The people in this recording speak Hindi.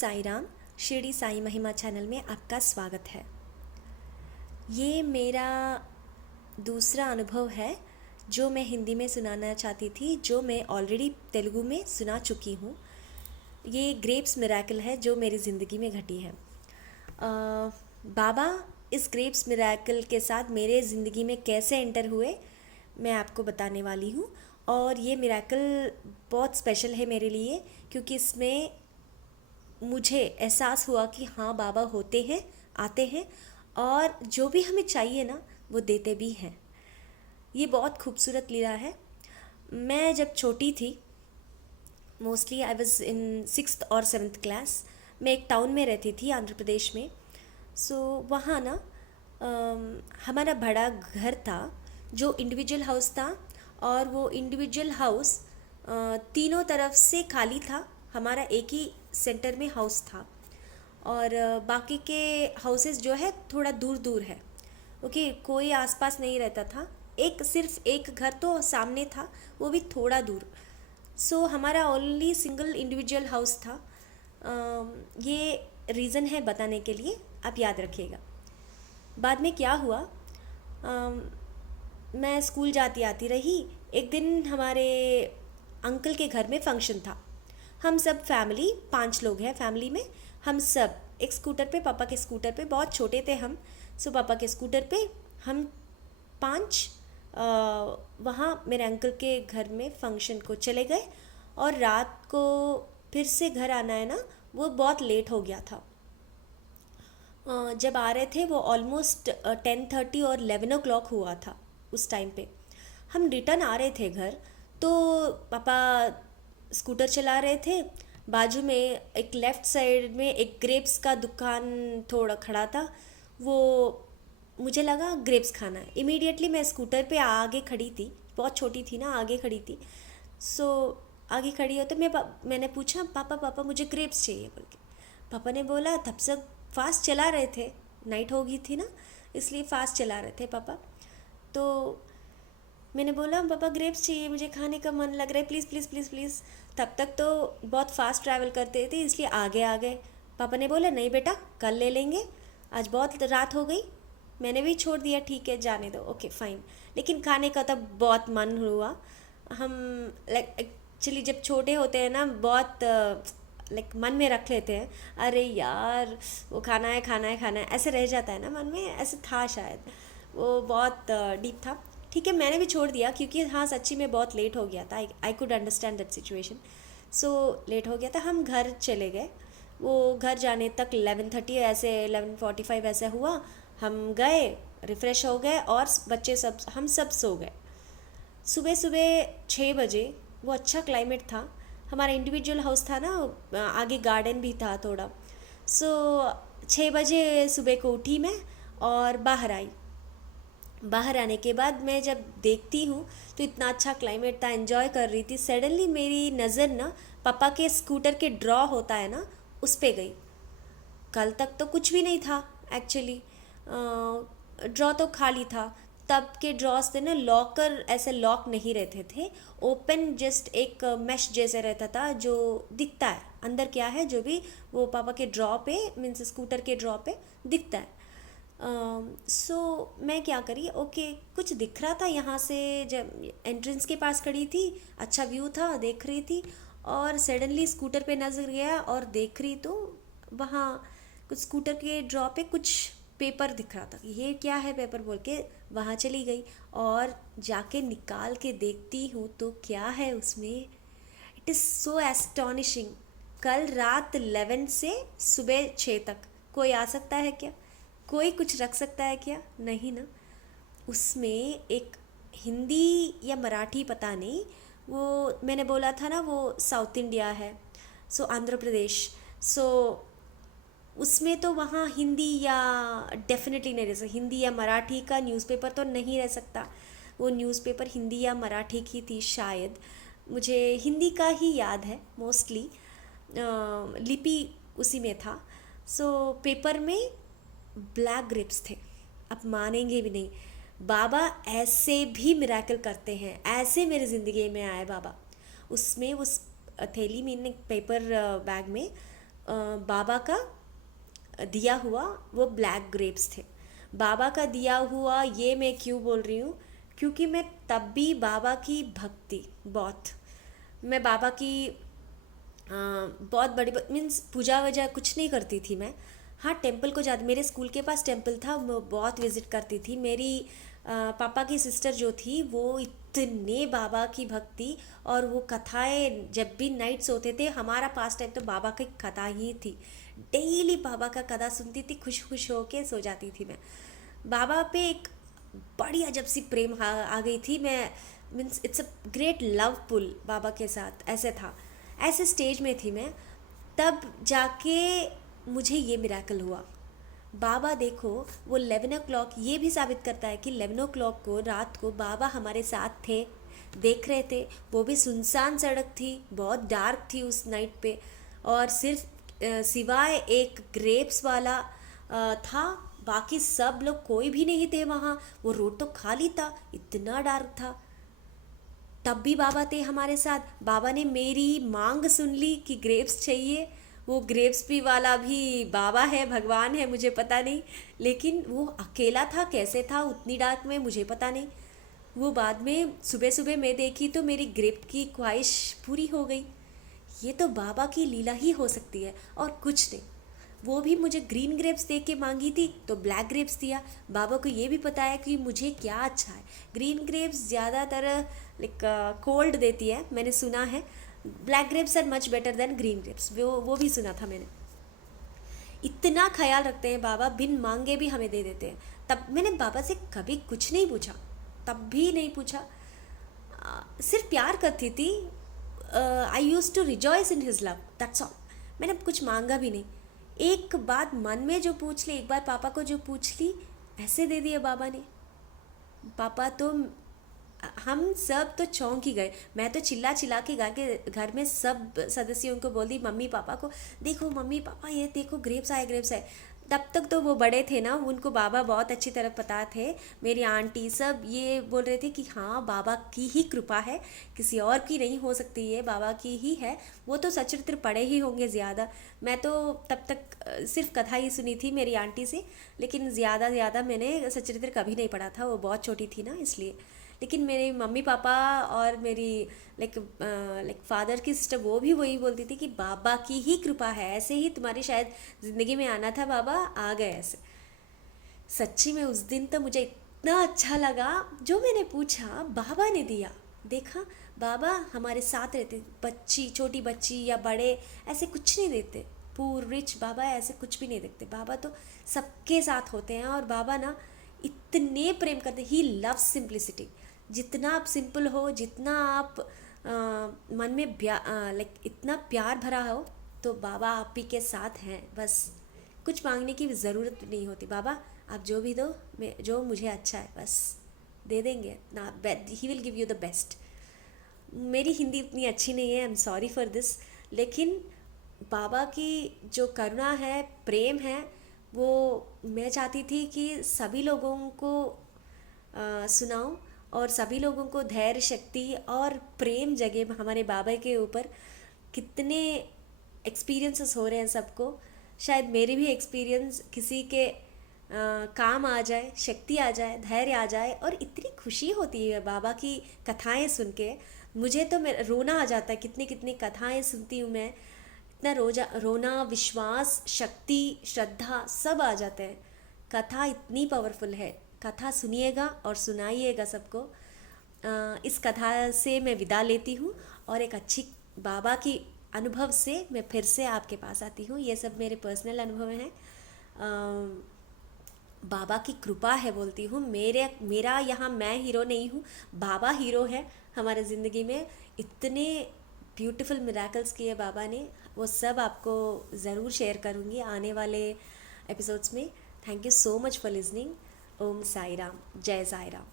साई राम। शिरडी साई महिमा चैनल में आपका स्वागत है। ये मेरा दूसरा अनुभव है जो मैं हिंदी में सुनाना चाहती थी, जो मैं ऑलरेडी तेलुगु में सुना चुकी हूँ। ये ग्रेप्स मिरेकल है जो मेरी ज़िंदगी में घटी है। बाबा इस ग्रेप्स मिरेकल के साथ मेरे ज़िंदगी में कैसे एंटर हुए मैं आपको बताने वाली हूँ। और ये मिरेकल बहुत स्पेशल है मेरे लिए, क्योंकि इसमें मुझे एहसास हुआ कि हाँ, बाबा होते हैं, आते हैं और जो भी हमें चाहिए ना वो देते भी हैं। ये बहुत खूबसूरत लीला है। मैं जब छोटी थी, mostly I was in 6th और 7th क्लास, मैं एक टाउन में रहती थी आंध्र प्रदेश में। वहाँ ना हमारा बड़ा घर था जो इंडिविजुअल हाउस था, और वो इंडिविजुअल हाउस तीनों तरफ से खाली था। हमारा एक ही सेंटर में हाउस था और बाकी के हाउसेस जो है थोड़ा दूर दूर है। ओके, कोई आसपास नहीं रहता था। सिर्फ एक घर तो सामने था, वो भी थोड़ा दूर। हमारा ओनली सिंगल इंडिविजुअल हाउस था। ये रीज़न है बताने के लिए, आप याद रखिएगा। बाद में क्या हुआ, मैं स्कूल जाती आती रही। एक दिन हमारे अंकल के घर में फंक्शन था। हम सब फैमिली 5 लोग हैं फैमिली में। हम सब एक स्कूटर पे, पापा के स्कूटर पे, बहुत छोटे थे हम। पापा के स्कूटर पे हम 5 वहाँ मेरे अंकल के घर में फंक्शन को चले गए। और रात को फिर से घर आना है ना, वो बहुत लेट हो गया था। जब आ रहे थे वो ऑलमोस्ट 10:30 और 11 o'clock हुआ था उस टाइम पे। हम रिटर्न आ रहे थे घर, तो पापा स्कूटर चला रहे थे। बाजू में एक लेफ़्ट साइड में एक ग्रेप्स का दुकान थोड़ा खड़ा था। वो मुझे लगा ग्रेप्स खाना है। इमीडिएटली मैं स्कूटर पे आगे खड़ी थी, बहुत छोटी थी ना, आगे खड़ी थी। आगे खड़ी हो तो मैंने पूछा, पापा पापा मुझे ग्रेप्स चाहिए बोल के। पापा ने बोला, तब सब फास्ट चला रहे थे, नाइट हो गई थी ना, इसलिए फास्ट चला रहे थे पापा। तो मैंने बोला, पापा ग्रेप्स चाहिए, मुझे खाने का मन लग रहा है, प्लीज़ प्लीज़ प्लीज़ प्लीज़। तब तक तो बहुत फास्ट ट्रैवल करते थे, इसलिए आगे आ गए। पापा ने बोला, नहीं बेटा, कल ले लेंगे, आज बहुत रात हो गई। मैंने भी छोड़ दिया, ठीक है जाने दो, ओके फाइन। लेकिन खाने का तब बहुत मन हुआ। हम एक्चुअली जब छोटे होते हैं ना, बहुत मन में रख लेते हैं, अरे यार वो खाना है खाना है खाना है, ऐसे रह जाता है ना मन में। ऐसे था शायद, वो बहुत डीप था। ठीक है, मैंने भी छोड़ दिया, क्योंकि हाँ सच्ची में बहुत लेट हो गया था। I could understand that situation. Late हो गया था, हम घर चले गए। वो घर जाने तक 11:30 ऐसे, 11:45 ऐसे हुआ। हम गए, रिफ़्रेश हो गए और बच्चे सब, हम सब सो गए। सुबह सुबह 6 बजे, वो अच्छा क्लाइमेट था। हमारा इंडिविजुअल हाउस था ना, आगे गार्डन भी था थोड़ा। 6 बजे सुबह को उठी मैं और बाहर आई। बाहर आने के बाद मैं जब देखती हूँ तो इतना अच्छा क्लाइमेट था, एंजॉय कर रही थी। सडनली मेरी नज़र ना पापा के स्कूटर के ड्रॉ होता है ना, उस पे गई। कल तक तो कुछ भी नहीं था एक्चुअली, ड्रॉ तो खाली था। तब के ड्रॉस थे ना, लॉकर ऐसे लॉक नहीं रहते थे, ओपन जस्ट एक मैश जैसे रहता था जो दिखता है अंदर क्या है, जो भी वो पापा के ड्रॉ पे, मीन्स स्कूटर के ड्रॉ पे दिखता है। मैं क्या करी, ओके कुछ दिख रहा था यहाँ से, जब एंट्रेंस के पास खड़ी थी, अच्छा व्यू था, देख रही थी। और सडनली स्कूटर पे नजर गया और देख रही तो वहाँ कुछ स्कूटर के ड्रॉ पे कुछ पेपर दिख रहा था। ये क्या है पेपर बोल के वहाँ चली गई और जाके निकाल के देखती हूँ तो क्या है उसमें। It is so astonishing. कल रात 11 से सुबह 6 तक कोई आ सकता है क्या? कोई कुछ रख सकता है क्या? नहीं ना। उसमें एक हिंदी या मराठी पता नहीं, वो मैंने बोला था ना वो साउथ इंडिया है, आंध्र प्रदेश। सो उसमें तो वहाँ हिंदी या डेफिनेटली नहीं रह सकता, हिंदी या मराठी का न्यूज़पेपर तो नहीं रह सकता। वो न्यूज़पेपर हिंदी या मराठी की थी शायद, मुझे हिंदी का ही याद है मोस्टली। लिपि उसी में था। पेपर में ब्लैक ग्रेप्स थे। आप मानेंगे भी नहीं, बाबा ऐसे भी मिरेकल करते हैं, ऐसे मेरी ज़िंदगी में आए बाबा। उसमें उस थैली में, पेपर बैग में बाबा का दिया हुआ वो ब्लैक ग्रेप्स थे। बाबा का दिया हुआ ये मैं क्यों बोल रही हूँ, क्योंकि मैं तब भी बाबा की भक्ति बहुत, मैं बाबा की बहुत बड़ी मीन्स पूजा वजा कुछ नहीं करती थी मैं। हाँ, टेंपल को जाती, मेरे स्कूल के पास टेंपल था, मैं बहुत विज़िट करती थी। मेरी पापा की सिस्टर जो थी वो इतने बाबा की भक्ति, और वो कथाएं जब भी नाइट्स होते थे, हमारा पास टाइम तो बाबा की कथा ही थी। डेली बाबा का कथा सुनती थी, खुश खुश होके सो जाती थी मैं। बाबा पे एक बड़ी अजब सी प्रेम आ गई थी मैं, means it's a great love पुल बाबा के साथ, ऐसे था, ऐसे स्टेज में थी मैं। तब जाके मुझे ये मिराकल हुआ। बाबा देखो, वो 11 o'clock ये भी साबित करता है कि 11 o'clock को रात को बाबा हमारे साथ थे, देख रहे थे। वो भी सुनसान सड़क थी, बहुत डार्क थी उस नाइट पे, और सिर्फ सिवाय एक ग्रेप्स वाला था, बाकी सब लोग कोई भी नहीं थे वहाँ। वो रोड तो खाली था, इतना डार्क था। तब भी बाबा थे हमारे साथ। बाबा ने मेरी मांग सुन ली कि ग्रेप्स चाहिए। वो ग्रेप्स भी वाला भी बाबा है, भगवान है, मुझे पता नहीं, लेकिन वो अकेला था, कैसे था उतनी डार्क में, मुझे पता नहीं। वो बाद में सुबह सुबह मैं देखी तो मेरी ग्रेप की ख्वाहिश पूरी हो गई। ये तो बाबा की लीला ही हो सकती है और कुछ नहीं। वो भी मुझे ग्रीन ग्रेप्स दे के मांगी थी तो ब्लैक ग्रेप्स दिया। बाबा को ये भी पता है कि मुझे क्या अच्छा है। ग्रीन ग्रेप्स ज़्यादातर लाइक कोल्ड देती है, मैंने सुना है। Black grapes are much better than green grapes, वो भी सुना था मैंने। इतना ख्याल रखते हैं बाबा, बिन मांगे भी हमें दे देते हैं। तब मैंने बाबा से कभी कुछ नहीं पूछा, तब भी नहीं पूछा, सिर्फ प्यार करती थी। I use to rejoice in his love, that's all. मैंने कुछ मांगा भी नहीं। एक बात मन में जो पूछ ली, एक बार पापा को जो पूछ ली, ऐसे दे दिया बाबा ने। पापा तो, हम सब तो चौंक ही गए। मैं तो चिल्ला चिल्ला के घर में सब सदस्यों को बोल दी, मम्मी पापा को, देखो मम्मी पापा ये देखो ग्रेप्स आए, ग्रेप्स आए। तब तक तो वो बड़े थे ना, उनको बाबा बहुत अच्छी तरह पता थे। मेरी आंटी सब ये बोल रहे थे कि हाँ बाबा की ही कृपा है, किसी और की नहीं हो सकती, ये बाबा की ही है। वो तो सचरित्र पढ़े ही होंगे ज़्यादा। मैं तो तब तक सिर्फ कथा ही सुनी थी मेरी आंटी से, लेकिन ज़्यादा मैंने सचरित्र कभी नहीं पढ़ा था, वो बहुत छोटी थी ना इसलिए। लेकिन मेरे मम्मी पापा और मेरी लाइक फादर की सिस्टर, वो भी वही बोलती थी कि बाबा की ही कृपा है, ऐसे ही तुम्हारी शायद ज़िंदगी में आना था, बाबा आ गए ऐसे। सच्ची में उस दिन तो मुझे इतना अच्छा लगा, जो मैंने पूछा बाबा ने दिया। देखा, बाबा हमारे साथ रहते, बच्ची, छोटी बच्ची या बड़े, ऐसे कुछ नहीं देते। पूर रिच बाबा ऐसे कुछ भी नहीं देखते। बाबा तो सबके साथ होते हैं, और बाबा ना इतने प्रेम करते। ही लव सिंप्लिसिटी। जितना आप सिंपल हो, जितना आप मन में लाइक इतना प्यार भरा हो, तो बाबा आप ही के साथ हैं। बस कुछ मांगने की ज़रूरत नहीं होती। बाबा आप जो भी दो, मैं जो मुझे अच्छा है बस दे देंगे ना। He will give you the best. मेरी हिंदी इतनी अच्छी नहीं है, I am sorry for this, लेकिन बाबा की जो करुणा है, प्रेम है, वो मैं चाहती थी कि सभी लोगों को सुनाऊं, और सभी लोगों को धैर्य, शक्ति और प्रेम जगे हमारे बाबा के ऊपर। कितने एक्सपीरियंसेस हो रहे हैं सबको, शायद मेरे भी एक्सपीरियंस किसी के काम आ जाए, शक्ति आ जाए, धैर्य आ जाए। और इतनी खुशी होती है बाबा की कथाएं सुन के, मुझे तो रोना आ जाता है। कितनी कितनी कथाएं सुनती हूँ मैं, इतना रोना, विश्वास, शक्ति, श्रद्धा सब आ जाते हैं। कथा इतनी पावरफुल है। कथा सुनिएगा और सुनाइएगा सबको। इस कथा से मैं विदा लेती हूँ, और एक अच्छी बाबा की अनुभव से मैं फिर से आपके पास आती हूँ। ये सब मेरे पर्सनल अनुभव हैं, बाबा की कृपा है बोलती हूँ। मेरा यहाँ मैं हीरो नहीं हूँ, बाबा हीरो है हमारे ज़िंदगी में। इतने ब्यूटीफुल मिराकल्स किए बाबा ने, वो सब आपको ज़रूर शेयर करूँगी आने वाले एपिसोड्स में। Thank you so much for listening. Om Sai Ram, जय साई राम।